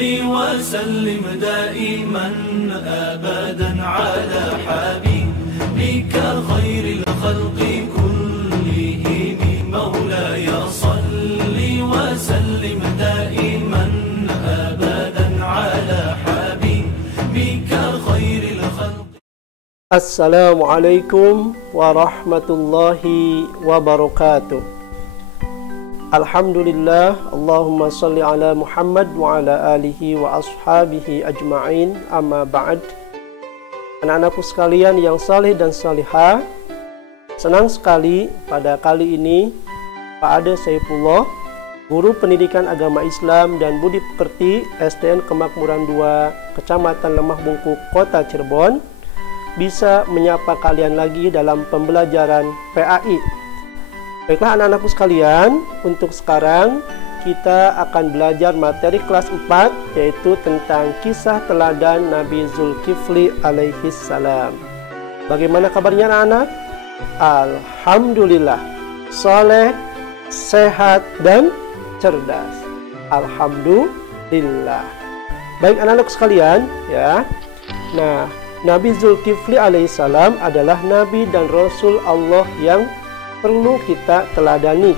وسلم دائما أبدا على حبيبك خير الخلق كلهم مولاي صل وسلم دائما أبدا على حبيبك خير الخلق. Assalamualaikum warahmatullahi wabarakatuh. Alhamdulillah, Allahumma salli ala Muhammad wa ala alihi wa ashabihi ajma'in, amma ba'd. Anak-anakku sekalian yang saleh dan salihah, senang sekali pada kali ini Pak Ade Saifullah, Guru Pendidikan Agama Islam dan Budi Pekerti SDN Kemakmuran 2, Kecamatan Lemah Bungkuk, Kota Cirebon, bisa menyapa kalian lagi dalam pembelajaran PAI. Baiklah anak-anakku sekalian, untuk sekarang kita akan belajar materi kelas 4, yaitu tentang kisah teladan Nabi Zulkifli alaihi salam. Bagaimana kabarnya anak-anak? Alhamdulillah, soleh, sehat, dan cerdas. Alhamdulillah. Baik anak-anakku sekalian, ya. Nah, Nabi Zulkifli alaihissalam adalah Nabi dan Rasul Allah yang perlu kita teladani.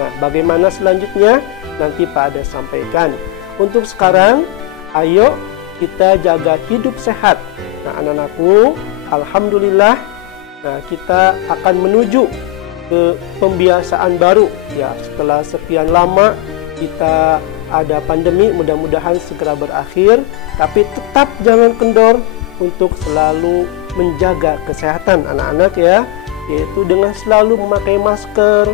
Nah, bagaimana selanjutnya? Nanti Pak Ade sampaikan. Untuk sekarang, ayo kita jaga hidup sehat. Nah, anak-anakku, alhamdulillah, nah, kita akan menuju ke pembiasaan baru. Ya, setelah sekian lama kita ada pandemi, mudah-mudahan segera berakhir. Tapi tetap jangan kendor untuk selalu menjaga kesehatan anak-anak ya, yaitu dengan selalu memakai masker,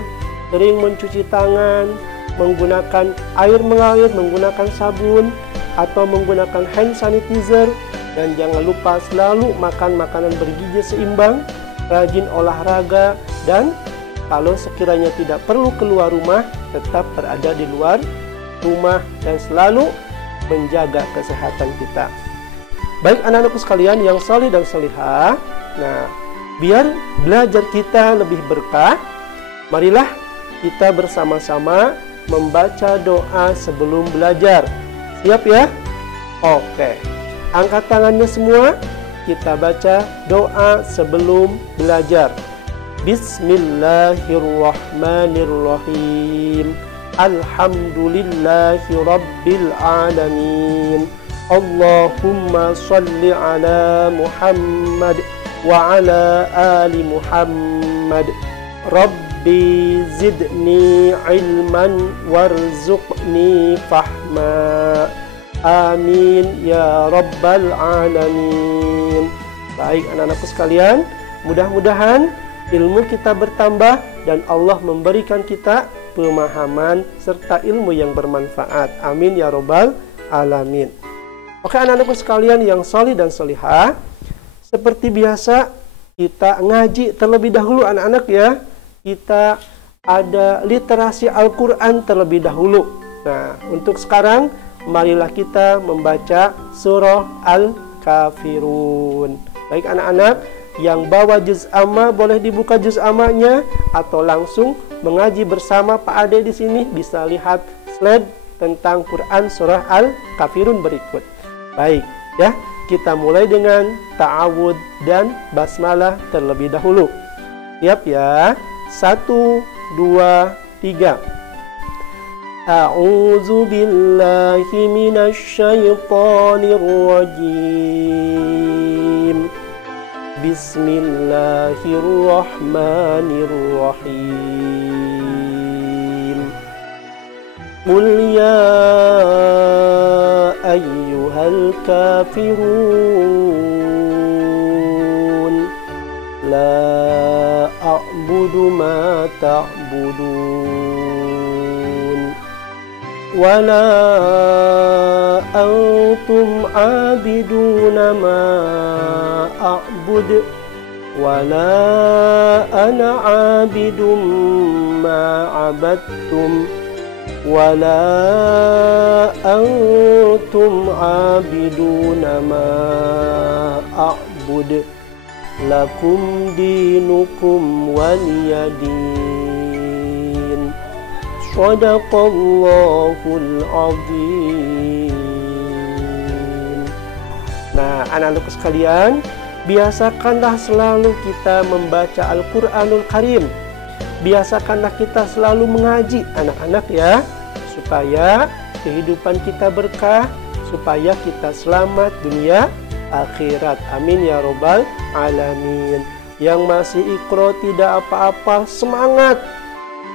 sering mencuci tangan, menggunakan air mengalir, menggunakan sabun atau menggunakan hand sanitizer, dan jangan lupa selalu makan makanan bergizi seimbang, rajin olahraga, dan kalau sekiranya tidak perlu keluar rumah, tetap berada di luar rumah dan selalu menjaga kesehatan kita. Baik anak-anakku sekalian yang saleh dan salihah, nah, biar belajar kita lebih berkah, marilah kita bersama-sama membaca doa sebelum belajar. Siap ya? Oke. Angkat tangannya semua, kita baca doa sebelum belajar. Bismillahirrahmanirrahim. Alhamdulillahi rabbil alamin. Allahumma salli ala Muhammad wa ala ali Muhammad. Rabbi zidni ilman warzuqni fahma. Amin ya rabbal alamin. Baik anak-anakku sekalian, mudah-mudahan ilmu kita bertambah dan Allah memberikan kita pemahaman serta ilmu yang bermanfaat. Amin ya rabbal alamin. Oke anak-anakku sekalian yang saleh dan salihah, seperti biasa kita ngaji terlebih dahulu anak-anak ya. Kita ada literasi Al-Quran terlebih dahulu. Nah, untuk sekarang marilah kita membaca surah Al-Kafirun. Baik anak-anak yang bawa juz amma boleh dibuka juz ammanya, atau langsung mengaji bersama Pak Ade di sini bisa lihat slide tentang Quran surah Al-Kafirun berikut. Baik ya, kita mulai dengan ta'awud dan basmalah terlebih dahulu. Siap ya? 1, 2, 3. A'udzu billahi minasy syaithanir rajim. Bismillahirrahmanirrahim. Qul ya ayyuhal kafirun la a'budu ma ta'budun wa la antum 'abiduna ma a'bud wa la ana 'abidum ma 'abadtum wa la antum 'abiduna ma a'bud lakum dinukum waliyadin. Shadaqallahul azim. anak-anakku sekalian, biasakanlah selalu kita membaca Al-Quranul Karim. Biasakanlah kita selalu mengaji anak-anak ya, supaya kehidupan kita berkah, supaya kita selamat dunia akhirat. Amin ya robbal alamin. Yang masih ikro tidak apa-apa, semangat.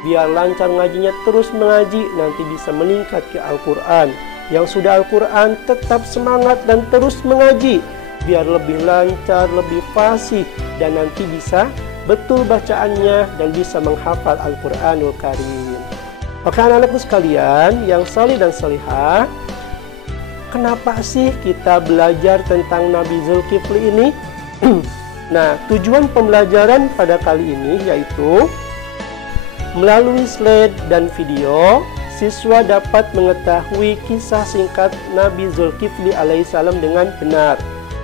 Biar lancar ngajinya, terus mengaji, nanti bisa meningkat ke Al-Quran. Yang sudah Al-Quran tetap semangat dan terus mengaji, biar lebih lancar, lebih fasih, dan nanti bisa betul bacaannya dan bisa menghafal Al-Quranul Karim. Oke anak-anakku sekalian yang salih dan salihah, kenapa sih kita belajar tentang Nabi Zulkifli ini? Nah, tujuan pembelajaran pada kali ini yaitu melalui slide dan video, siswa dapat mengetahui kisah singkat Nabi Zulkifli alaihissalam dengan benar.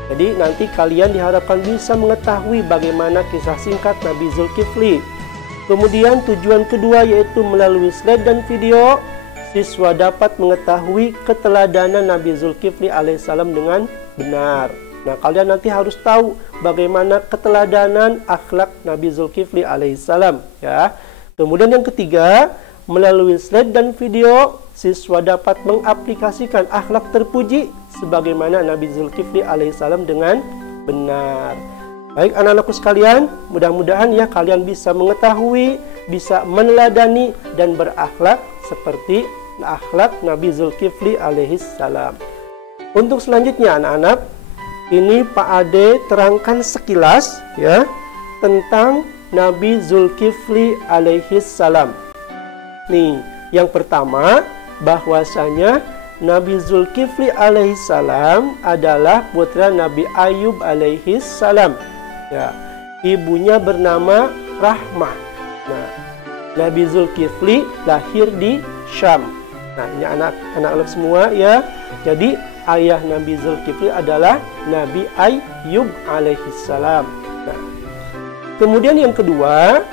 Jadi nanti kalian diharapkan bisa mengetahui bagaimana kisah singkat Nabi Zulkifli. Kemudian tujuan kedua yaitu melalui slide dan video, siswa dapat mengetahui keteladanan Nabi Zulkifli alaihissalam dengan benar. Nah, kalian nanti harus tahu bagaimana keteladanan akhlak Nabi Zulkifli alaihissalam ya. Kemudian yang ketiga, melalui slide dan video, siswa dapat mengaplikasikan akhlak terpuji sebagaimana Nabi Zulkifli alaihissalam dengan benar. Baik anak-anakku sekalian, mudah-mudahan ya kalian bisa mengetahui, bisa meneladani dan berakhlak seperti akhlak Nabi Zulkifli alaihissalam. Untuk selanjutnya anak-anak, ini Pak Ade terangkan sekilas ya tentang Nabi Zulkifli alaihissalam. Nih, yang pertama bahwasanya Nabi Zulkifli alaihissalam adalah putra Nabi Ayub alaihissalam. Ya, ibunya bernama Rahmah. Nah, Nabi Zulkifli lahir di Syam. Nah, ini anak-anak semua ya. Jadi ayah Nabi Zulkifli adalah Nabi Ayub alaihissalam. Nah, kemudian yang kedua,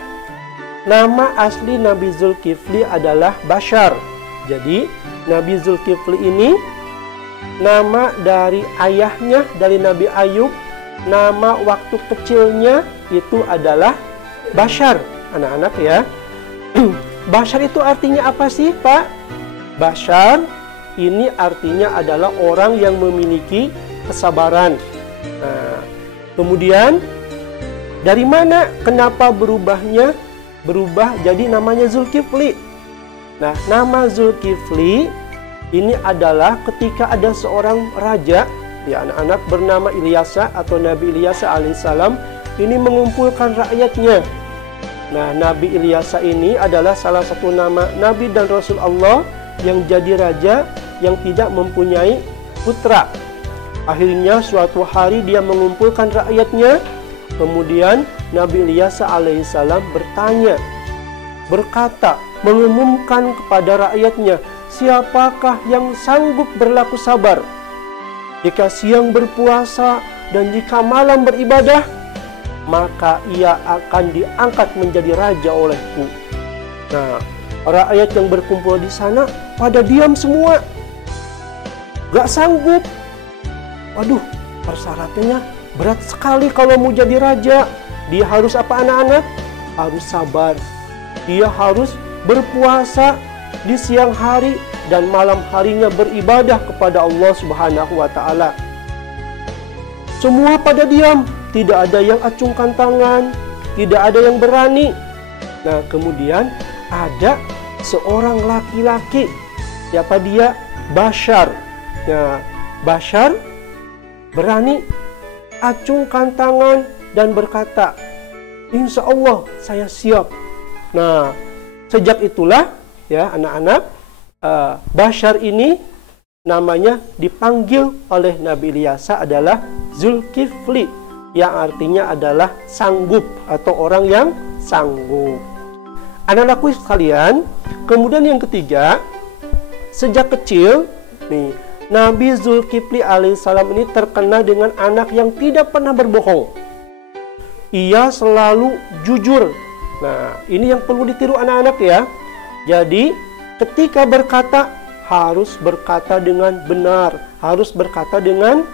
nama asli Nabi Zulkifli adalah Bashar. Jadi Nabi Zulkifli ini nama dari ayahnya, dari Nabi Ayub. Nama waktu kecilnya itu adalah Bashar, anak-anak ya. Bashar itu artinya apa sih Pak? Bashar ini artinya adalah orang yang memiliki kesabaran. Nah, kemudian dari mana, kenapa berubah jadi namanya Zulkifli? Nah, nama Zulkifli ini adalah ketika ada seorang raja, ya anak-anak, bernama Ilyasa atau Nabi Ilyasa alaihissalam, ini mengumpulkan rakyatnya. Nah, Nabi Ilyasa ini adalah salah satu nama Nabi dan Rasul Allah yang jadi raja yang tidak mempunyai putra. Akhirnya suatu hari dia mengumpulkan rakyatnya. Kemudian Nabi Ilyasa alaihissalam berkata, mengumumkan kepada rakyatnya, siapakah yang sanggup berlaku sabar jika siang berpuasa dan jika malam beribadah, maka ia akan diangkat menjadi raja olehku. Nah, rakyat yang berkumpul di sana pada diam semua, gak sanggup. Waduh, persyaratannya berat sekali kalau mau jadi raja. Dia harus apa anak-anak? Harus sabar. Dia harus berpuasa di siang hari dan malam harinya beribadah kepada Allah Subhanahu wa Ta'ala. Semua pada diam, tidak ada yang acungkan tangan, tidak ada yang berani. Nah, kemudian ada seorang laki-laki, siapa dia? Bashar. Nah, Bashar berani acungkan tangan dan berkata, insya Allah saya siap. Nah, sejak itulah ya anak-anak, Bashar ini namanya dipanggil oleh Nabi Ilyasa adalah Zulkifli, yang artinya adalah sanggup atau orang yang sanggup. Anak-anakku sekalian, kemudian yang ketiga, sejak kecil nih Nabi Zulkifli alaihissalam ini terkenal dengan anak yang tidak pernah berbohong. Ia selalu jujur. Nah, ini yang perlu ditiru anak-anak ya. Jadi, ketika berkata, harus berkata dengan benar, harus berkata dengan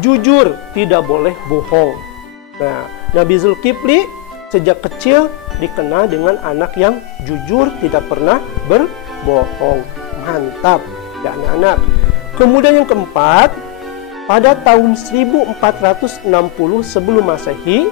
jujur, tidak boleh bohong. Nah, Nabi Zulkifli sejak kecil dikenal dengan anak yang jujur, tidak pernah berbohong. Mantap ya anak-anak. Kemudian yang keempat, pada tahun 1460 sebelum Masehi,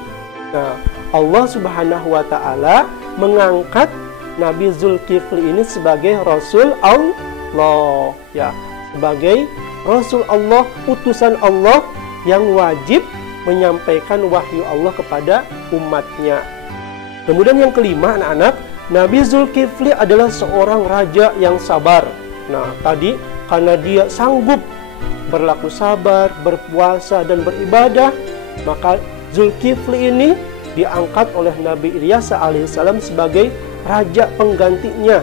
nah, Allah Subhanahu wa taala mengangkat Nabi Zulkifli ini sebagai Rasul Allah, ya, sebagai Rasul Allah, utusan Allah yang wajib menyampaikan wahyu Allah kepada umatnya. Kemudian yang kelima anak-anak, Nabi Zulkifli adalah seorang raja yang sabar. Nah, tadi karena dia sanggup berlaku sabar, berpuasa dan beribadah, maka Zulkifli ini diangkat oleh Nabi Ilyas alaihissalam sebagai raja penggantinya.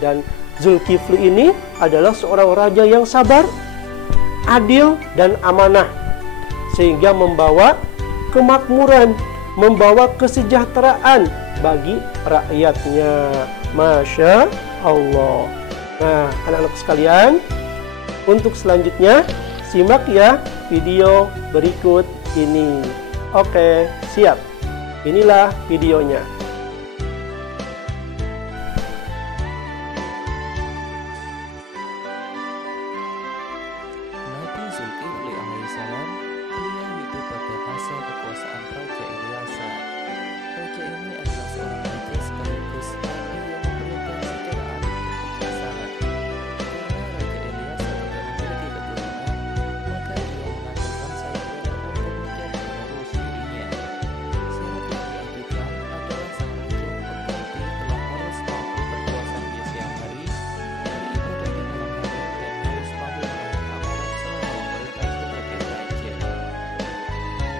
Dan Zulkifli ini adalah seorang raja yang sabar, adil dan amanah, sehingga membawa kemakmuran, membawa kesejahteraan bagi rakyatnya. Masya Allah. Nah, anak-anak sekalian, untuk selanjutnya simak ya video berikut ini. Oke, siap. Inilah videonya. Nabi Zulkifli alaihissalam, beliau hidup pada masa kekuasaan Raja Ilyasa. Raja ini adalah seorang raja sekaligus nabi yang memerintah secara adil dan bijaksana. Karena Raja Ilyasa tidak memiliki keturunan, maka dia mengandalkan sang merah untuk menjadi penerus dirinya. Syarat yang diajukan adalah sang raja pengganti telah harus mampu berpuasa di siang hari, beribadah di malam hari, dan harus mampu menahan amarah selama memerintah sebagai raja.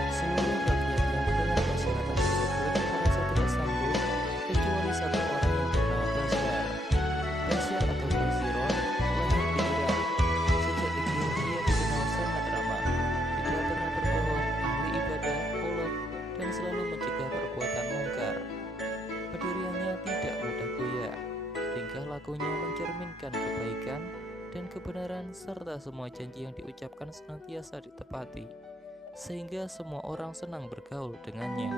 Seluruh rakyat yang mendengar persyaratan tersebut merasa tidak sanggup, kecuali satu orang yang bernama Basyar. Basyar atau Basirun lahir di Iran. Sejak kecil dia dikenal sangat ramah, tidak pernah berbohong, ahli ibadah, polok, dan selalu mencegah perbuatan mungkar. Pendiriannya tidak mudah goyah. Tingkah lakunya mencerminkan kebaikan dan kebenaran, serta semua janji yang diucapkan senantiasa ditepati, sehingga semua orang senang bergaul dengannya.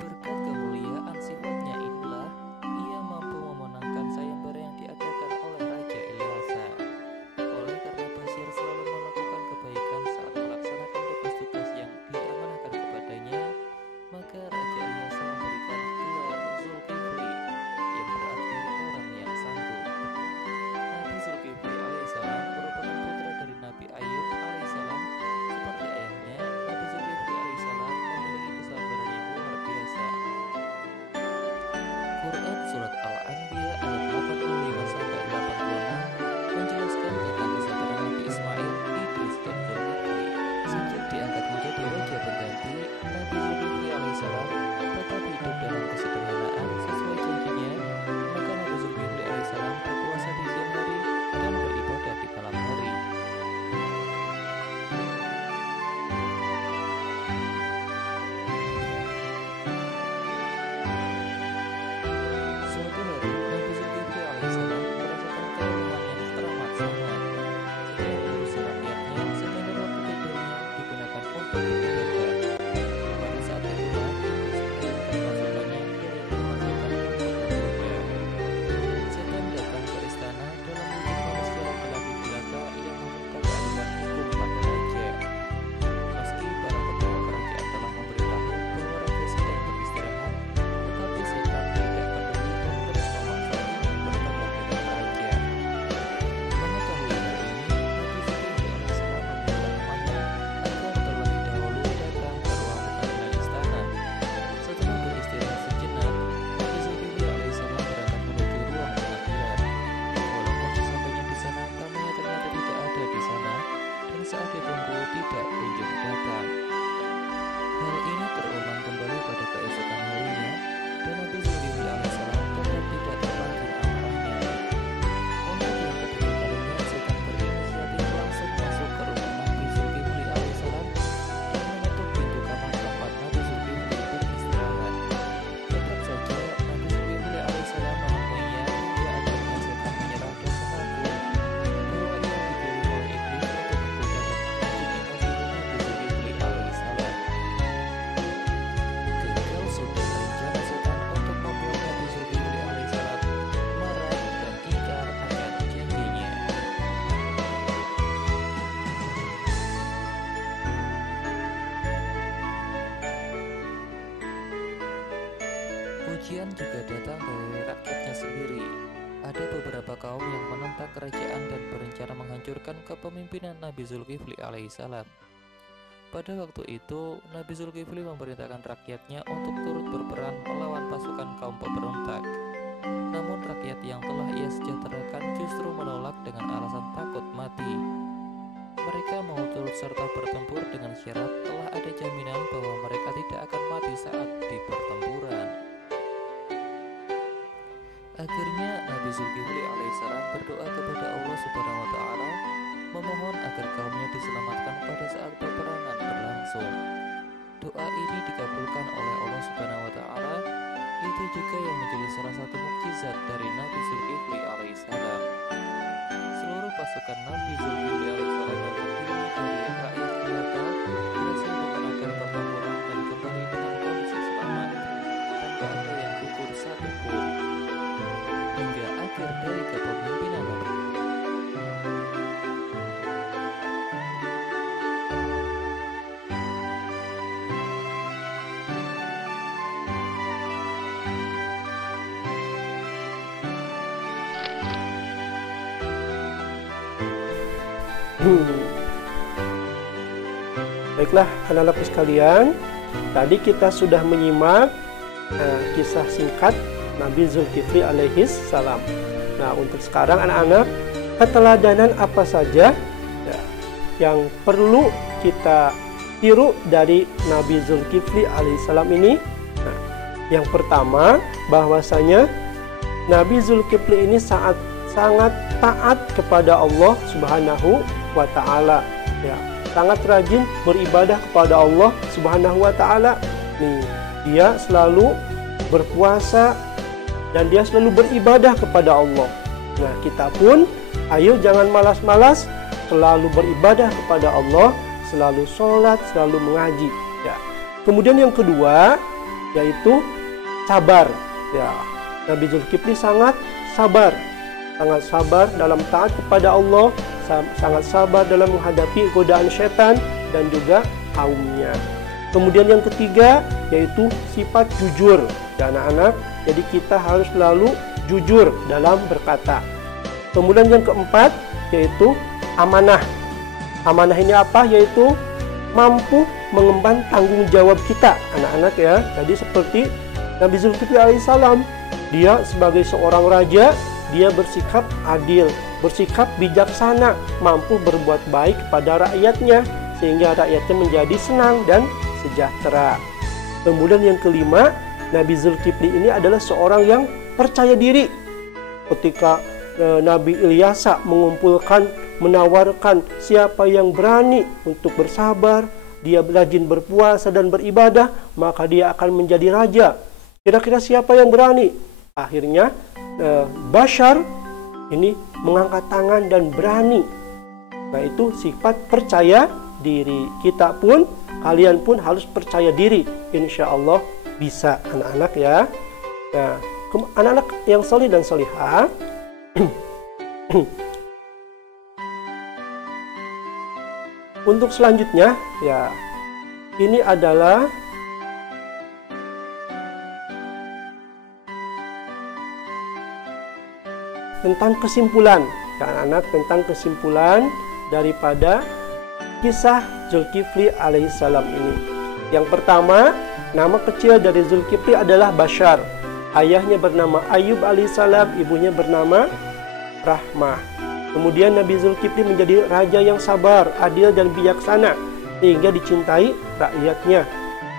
Berkat kemuliaan sifatnya inilah ia mampu memenangkan sayembara yang diadakan oleh Raja Ilyasa. Oleh karena Basyir selalu melakukan kebaikan saat melaksanakan tugas-tugas yang diamanahkan kepadanya, maka Raja Ilyasa memberikan gelar Zulkifli, yang berarti orang yang sanggup. Nabi Zulkifli alaihissalam merupakan putra dari Nabi Ayub alaihissalam seperti ayahnya. kebencian juga datang dari rakyatnya sendiri. Ada beberapa kaum yang menentang kerajaan dan berencana menghancurkan kepemimpinan Nabi Zulkifli alaihissalam. Pada waktu itu, Nabi Zulkifli memerintahkan rakyatnya untuk turut berperang melawan pasukan kaum pemberontak. Namun rakyat yang telah ia sejahterakan justru menolak dengan alasan takut mati. Mereka mau turut serta bertempur dengan syarat telah ada jaminan bahwa mereka tidak akan mati saat di pertempuran. Akhirnya Nabi Zulkifli alaihissalam berdoa kepada Allah Subhanahu wa Ta'ala, memohon agar kaumnya diselamatkan pada saat peperangan berlangsung. Doa ini dikabulkan oleh Allah Subhanahu wa Ta'ala. Itu juga yang menjadi salah satu mukjizat dari Nabi Zulkifli alaihissalam. Seluruh pasukan Nabi Zulkifli alaihissalam yang terdiri dari rakyat biasa berhasil memenangkan pertempuran dan kembali dengan kondisi selamat tanpa ada yang gugur satupun hingga akhir dari kepemimpinan Nabi. Baiklah anak-anak sekalian, tadi kita sudah menyimak kisah singkat Nabi Zulkifli alaihis salam. Nah, untuk sekarang anak-anak, keteladanan apa saja yang perlu kita tiru dari Nabi Zulkifli alaihissalam ini? Nah, yang pertama, bahwasanya Nabi Zulkifli ini sangat taat kepada Allah Subhanahu wa Ta'ala, ya, sangat rajin beribadah kepada Allah Subhanahu wa Ta'ala. Nih, dia selalu berpuasa dan dia selalu beribadah kepada Allah. Nah, kita pun ayo jangan malas-malas, selalu beribadah kepada Allah, selalu sholat, selalu mengaji, ya. Kemudian yang kedua yaitu sabar, ya. Nabi Zulkifli sangat sabar dalam taat kepada Allah, sangat sabar dalam menghadapi godaan setan dan juga kaumnya. Kemudian yang ketiga yaitu sifat jujur, ya anak-anak. Jadi kita harus selalu jujur dalam berkata. Kemudian yang keempat yaitu amanah. Amanah ini apa? Yaitu mampu mengemban tanggung jawab kita, anak-anak, ya. Jadi seperti Nabi Zulkifli alaihissalam, dia sebagai seorang raja, dia bersikap adil, bersikap bijaksana, mampu berbuat baik kepada rakyatnya, sehingga rakyatnya menjadi senang dan sejahtera. Kemudian yang kelima, Nabi Zulkifli ini adalah seorang yang percaya diri. Ketika Nabi Ilyasa menawarkan siapa yang berani untuk bersabar, dia rajin berpuasa dan beribadah, maka dia akan menjadi raja. Kira-kira siapa yang berani? Akhirnya Bashar ini mengangkat tangan dan berani. Nah, itu sifat percaya diri. Kita pun, kalian pun harus percaya diri. Insya Allah bisa, anak-anak, ya. Nah, anak-anak yang soleh dan solihah, untuk selanjutnya, ya, ini adalah tentang kesimpulan, ya anak-anak, tentang kesimpulan daripada kisah Zulkifli alaihissalam ini. Yang pertama, nama kecil dari Zulkifli adalah Bashar. Ayahnya bernama Ayub alaihissalam, ibunya bernama Rahmah. Kemudian Nabi Zulkifli menjadi raja yang sabar, adil dan bijaksana, sehingga dicintai rakyatnya.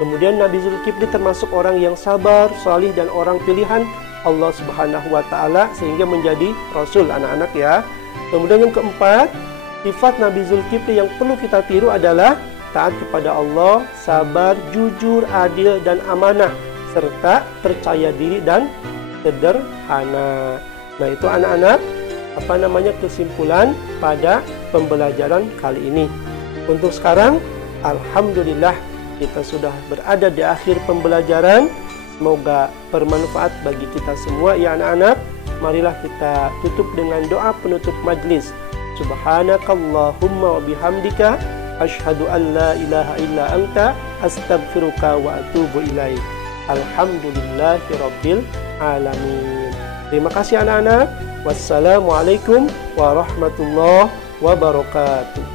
Kemudian Nabi Zulkifli termasuk orang yang sabar, salih dan orang pilihan Allah Subhanahu wa Ta'ala, sehingga menjadi rasul, anak-anak, ya. Kemudian yang keempat, sifat Nabi Zulkifli yang perlu kita tiru adalah taat kepada Allah, sabar, jujur, adil dan amanah, serta percaya diri dan sederhana. Nah, itu anak-anak kesimpulan pada pembelajaran kali ini. Untuk sekarang, alhamdulillah kita sudah berada di akhir pembelajaran. Semoga bermanfaat bagi kita semua, ya anak-anak. Marilah kita tutup dengan doa penutup majlis. Subhanakallahumma wa bihamdika asyhadu an la ilaha illa anta astaghfiruka wa atubu ilaik. Alhamdulillahirabbil alamin. Terima kasih anak-anak. Wassalamualaikum warahmatullahi wabarakatuh.